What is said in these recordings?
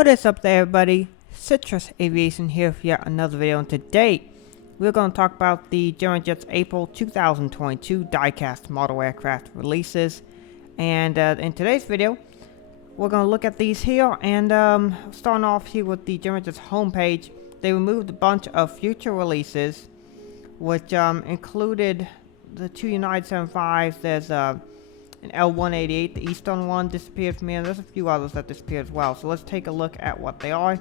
What is up there, everybody? Citrus Aviation here for yet another video, and today we're going to talk about the Gemini Jets April 2022 diecast model aircraft releases. And in today's video, we're going to look at these here, and starting off here with the Gemini Jets homepage. They removed a bunch of future releases, which included the two United 75s. There's an L188, the Easton one disappeared from here. There's a few others that disappeared as well. So let's take a look at what they are.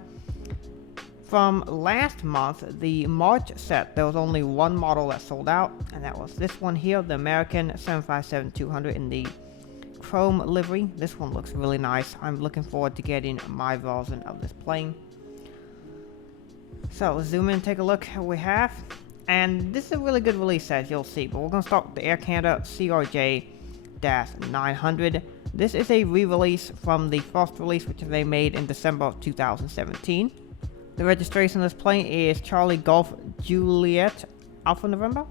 From last month, the March set, there was only one model that sold out, and that was this one here, the American 757-200 in the chrome livery. This one looks really nice. I'm looking forward to getting my version of this plane. So let's zoom in and take a look at what we have. And this is a really good release, as you'll see. But we're going to start with the Air Canada CJ900. This is a re-release from the first release, which they made in December of 2017. The registration of this plane is Charlie Golf Juliet Alpha November,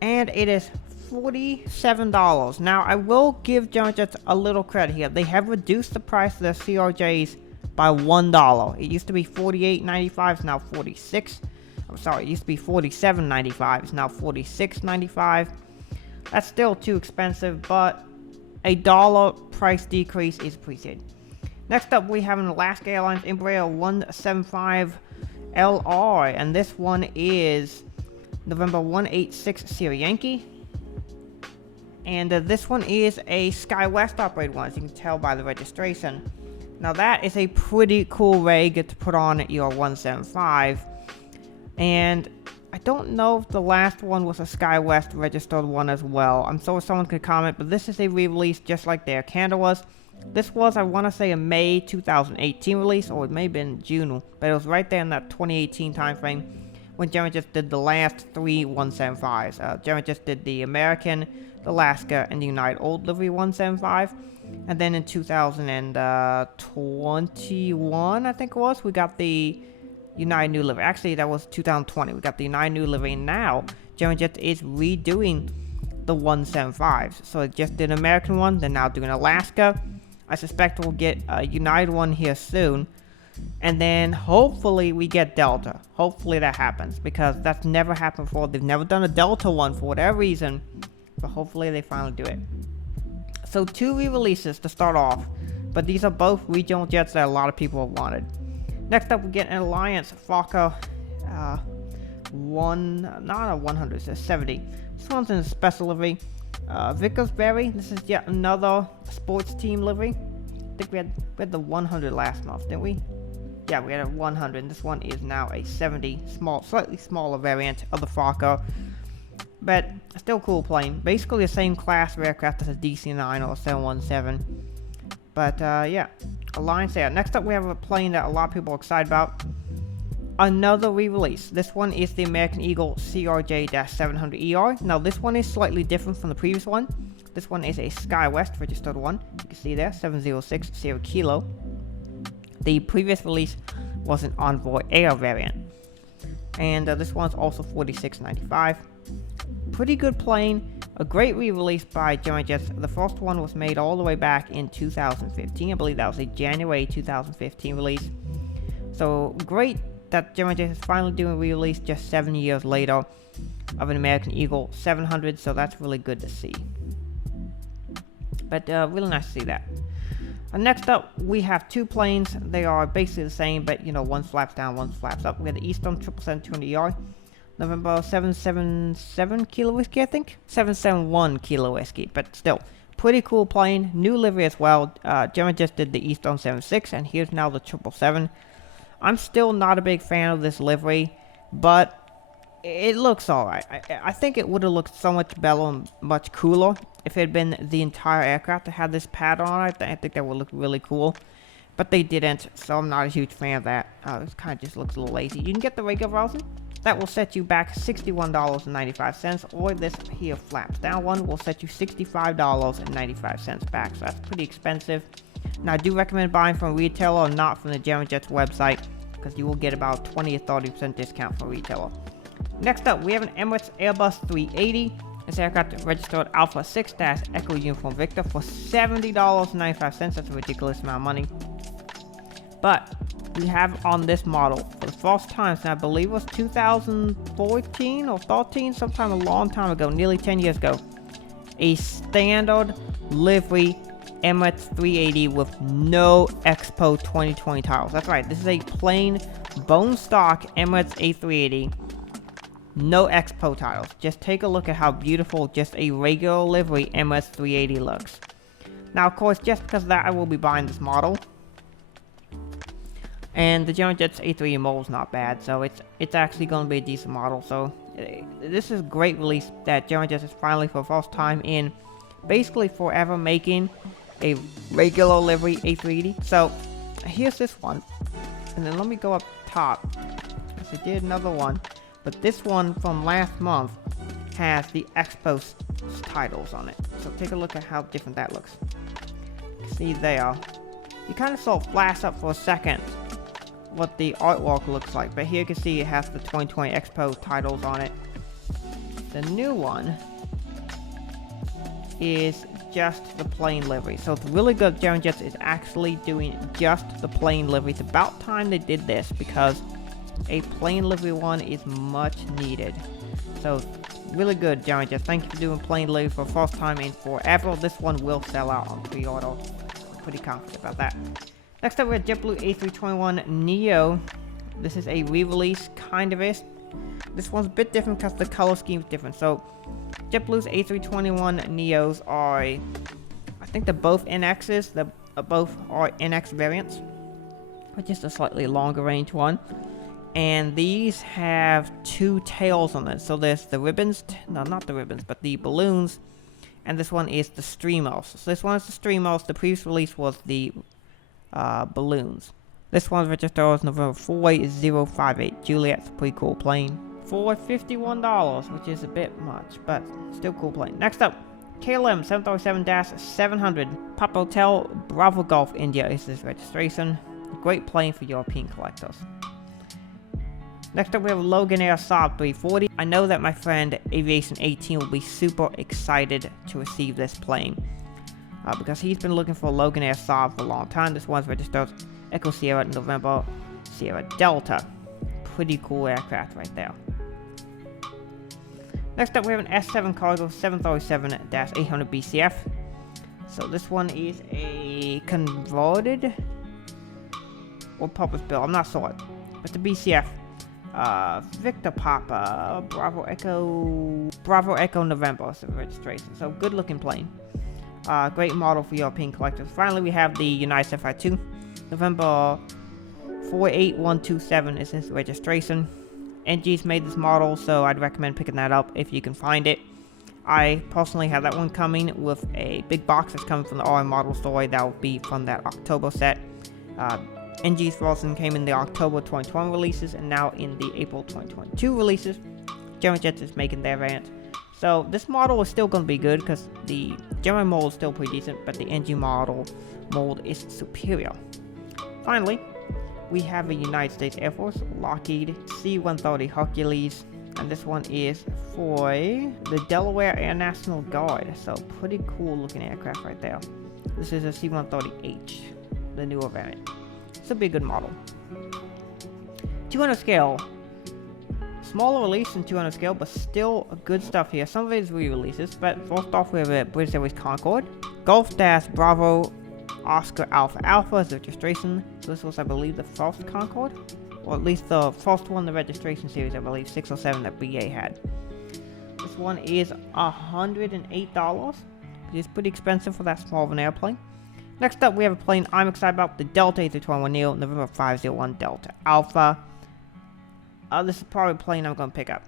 and it is $47. Now, I will give Gemini Jets a little credit here. They have reduced the price of their CRJs by $1. It used to be $48.95, it's now $46. I'm sorry, it used to be $47.95, it's now $46.95. That's still too expensive, but a dollar price decrease is appreciated. Next up, we have an Alaska Airlines Embraer 175LR, and this one is November 186 Sierra Yankee. And this one is a SkyWest operated one, as you can tell by the registration. Now that is a pretty cool rig to put on your 175. And I don't know if the last one was a SkyWest registered one as well. I'm sure someone could comment, but this is a re-release just like the Air Canada was. This was, I want to say, a May 2018 release, or it may have been June, but it was right there in that 2018 time frame when Gemini just did the last three 175s. Gemini just did the American, the Alaska, and the United Old Livery 175. And then in 2021, I think it was, we got the United New Livery. Actually, that was 2020. We got the United New Livery. Now, Gemini Jets is redoing the 175s. So it just did an American one. They're now doing Alaska. I suspect we'll get a United one here soon. And then hopefully we get Delta. Hopefully that happens, because that's never happened before. They've never done a Delta one for whatever reason. But hopefully they finally do it. So two re-releases to start off. But these are both regional jets that a lot of people have wanted. Next up, we get an Alliance Fokker not a 100, it's a 70. This one's in a special livery. Vickersbury, this is yet another sports team livery. I think we had the 100 last month, didn't we? Yeah, we had a 100, and this one is now a 70, slightly smaller variant of the Fokker. But still cool plane. Basically the same class of aircraft as a DC-9 or a 717. But yeah, Alliance there. Next up, we have a plane that a lot of people are excited about. Another re-release. This one is the American Eagle CRJ-700ER. Now, this one is slightly different from the previous one. This one is a SkyWest registered one. You can see there, 706 Sierra Kilo. The previous release was an Envoy Air variant. And this one's also $46.95. Pretty good plane. A great re-release by Gemini Jets. The first one was made all the way back in 2015. I believe that was a January 2015 release. So great that Gemini Jets is finally doing a re-release just 7 years later of an American Eagle 700. So that's really good to see. But really nice to see that. Next up, we have two planes. They are basically the same, but you know, one flaps down, one flaps up. We have the Easton Triple 200ER. November 777 Kilo Whiskey, I think? 771 Kilo Whiskey, but still. Pretty cool plane. New livery as well. Gemini just did the Easton 76, and here's now the 777. I'm still not a big fan of this livery, but it looks alright. I think it would have looked so much better and much cooler if it had been the entire aircraft that had this pattern on it. I think that would look really cool. But they didn't, so I'm not a huge fan of that. This kind of just looks a little lazy. You can get the regular version. That will set you back $61.95, or this here flaps down one will set you $65.95 back. So that's pretty expensive. Now, I do recommend buying from a retailer or not from the Gemini Jets website, because you will get about 20 or 30% discount from a retailer. Next up, we have an Emirates Airbus 380. This aircraft registered Alpha 6-Echo Uniform Victor for $70.95. That's a ridiculous amount of money. But we have on this model for the first time, and I believe it was 2014 or 13, sometime a long time ago, nearly 10 years ago, a standard livery Emirates 380 with no Expo 2020 titles. That's right, this is a plain bone stock Emirates A380, no Expo titles. Just take a look at how beautiful just a regular livery Emirates 380 looks. Now, of course, just because of that, I will be buying this model. And the Gemini Jets A380 model is not bad, so it's actually going to be a decent model. So this is a great release that Gemini Jets is finally, for the first time in basically forever, making a regular livery A380. So here's this one, and then let me go up top, because I did another one, but this one from last month has the Expo titles on it. So take a look at how different that looks. See there, you kind of saw it flash up for a second what the artwork looks like, but here you can see it has the 2020 Expo titles on it. The new one is just the plain livery, so it's really good. Gemini Jets is actually doing just the plain livery. It's about time they did this, because a plain livery one is much needed. So really good, Gemini Jets. Thank you for doing plain livery for the first time in forever. This one will sell out on pre-order. Pretty confident about that. Next up, we have JetBlue A321 Neo. This is a re-release, kind of is. This one's a bit different because the color scheme is different. So JetBlue's A321 Neos are, I think they're both NXs. They're both are NX variants, but just a slightly longer range one. And these have two tails on it. So there's the ribbons, no, not the ribbons, but the balloons. And this one is the streamers. So this one is the streamers. The previous release was the balloons. This one's registered as November 4058. Juliet's pretty cool plane. For $51, which is a bit much, but still cool plane. Next up, KLM 737-700. Papa Hotel Bravo Golf India is this registration. Great plane for European collectors. Next up, we have Logan Airsoft 340. I know that my friend Aviation 18 will be super excited to receive this plane, because he's been looking for a Logan Airsoft for a long time. This one's registered Echo Sierra November Sierra Delta. Pretty cool aircraft right there. Next up, we have an S7 Cargo 737-800 BCF. So this one is a converted or purpose built, I'm not sure, but the BCF. Victor Papa Bravo Echo November is the registration. So good looking plane. Great model for European collectors. Finally, we have the United FI2 November 48127 is his registration. NG's made this model, so I'd recommend picking that up if you can find it. I personally have that one coming with a big box that's coming from the RM model store. That will be from that October set. NG's version came in the October 2021 releases, and now in the April 2022 releases, Gemini Jets is making their variant. So this model is still going to be good, because the Gemini mold is still pretty decent, but the NG model mold is superior. Finally, we have a United States Air Force Lockheed C-130 Hercules, and this one is for the Delaware Air National Guard. So pretty cool looking aircraft right there. This is a C-130H, the newer variant. This will be a good model. 200 scale. Smaller release than 200 scale, but still good stuff here. Some of it is re-releases, but first off, we have a British Airways Concorde. Golf-Bravo Oscar Alpha Alpha is the registration. This was, I believe, the first Concorde, or at least the first one in the registration series, I believe, 6 or 7 that BA had. This one is $108, which is pretty expensive for that small of an airplane. Next up, we have a plane I'm excited about, the Delta A321 Neo, November 501 Delta Alpha. This is probably a plane I'm going to pick up.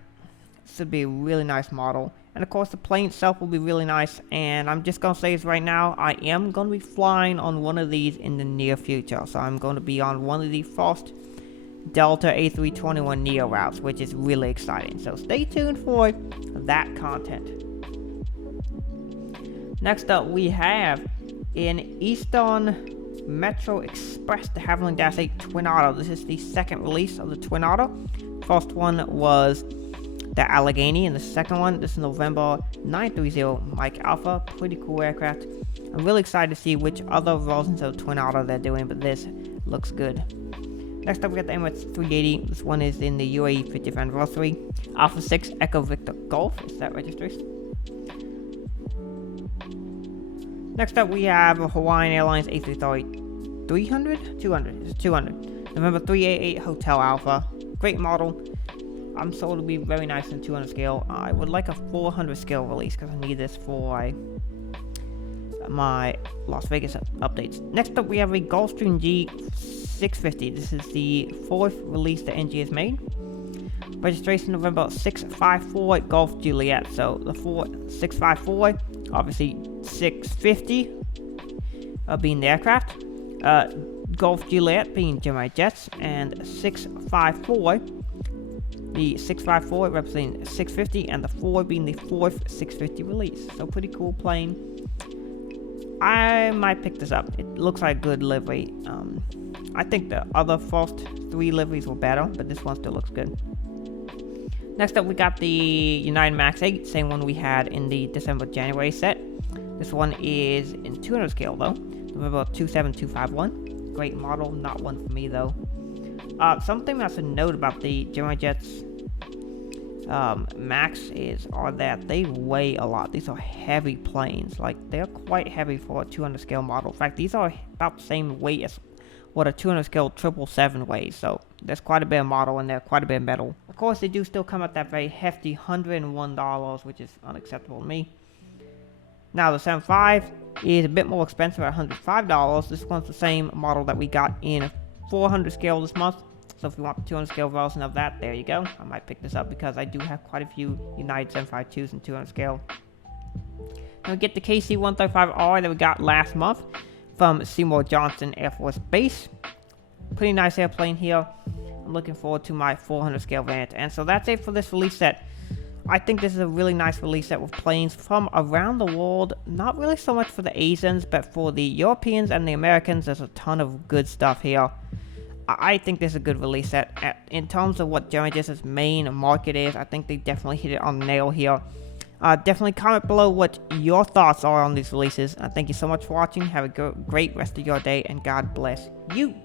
This would be a really nice model. And of course, the plane itself will be really nice. And I'm just going to say this right now, I am going to be flying on one of these in the near future. So I'm going to be on one of the first Delta A321 Neo routes, which is really exciting. So stay tuned for that content. Next up, we have in Eastern Metro Express, the Javelin -8 Twin Otter. This is the second release of the Twin Otter. First one was the Allegheny, and the second one, this is November 930 Mike Alpha. Pretty cool aircraft. I'm really excited to see which other versions of Twin Otter they're doing, but this looks good. Next up, we got the Emirates 380. This one is in the UAE 50th anniversary. Alpha 6 Echo Victor Golf is that registration. Next up, we have a Hawaiian Airlines A380 200. November 388 Hotel Alpha. Great model. I'm sold to be very nice in 200 scale. I would like a 400 scale release because I need this for my Las Vegas updates. Next up, we have a Gulfstream G650. This is the 4th release that NG has made. Registration November 654 Golf Juliet. So the 654, obviously 650 being the aircraft, Golf Juliet being Gemini Jets, and 654. The 654 representing 650, and the 4 being the 4th 650 release. So pretty cool plane. I might pick this up. It looks like a good livery. I think the other first 3 liveries were better, but this one still looks good. Next up, we got the United Max 8, same one we had in the December-January set. This one is in 200 scale though, November 27251. Great model, not one for me though. Something that's a note about the Gemini Jets Max are that they weigh a lot. These are heavy planes. Like, they're quite heavy for a 200 scale model. In fact, these are about the same weight as what a 200 scale 777 weighs. So there's quite a bit of model and there's quite a bit of metal. Of course, they do still come at that very hefty $101, which is unacceptable to me. Now, the 75 is a bit more expensive at $105. This one's the same model that we got in 400 scale this month. So if you want the 200 scale version of that, there you go. I might pick this up because I do have quite a few United 752s in 200 scale. Then we get the KC-135R that we got last month from Seymour Johnson Air Force Base. Pretty nice airplane here. I'm looking forward to my 400 scale variant. And so that's it for this release set. I think this is a really nice release set with planes from around the world. Not really so much for the Asians, but for the Europeans and the Americans, there's a ton of good stuff here. I think this is a good release set. In terms of what Gemini Jets' main market is, I think they definitely hit it on the nail here. Definitely comment below what your thoughts are on these releases. Thank you so much for watching. Have a great rest of your day, and God bless you.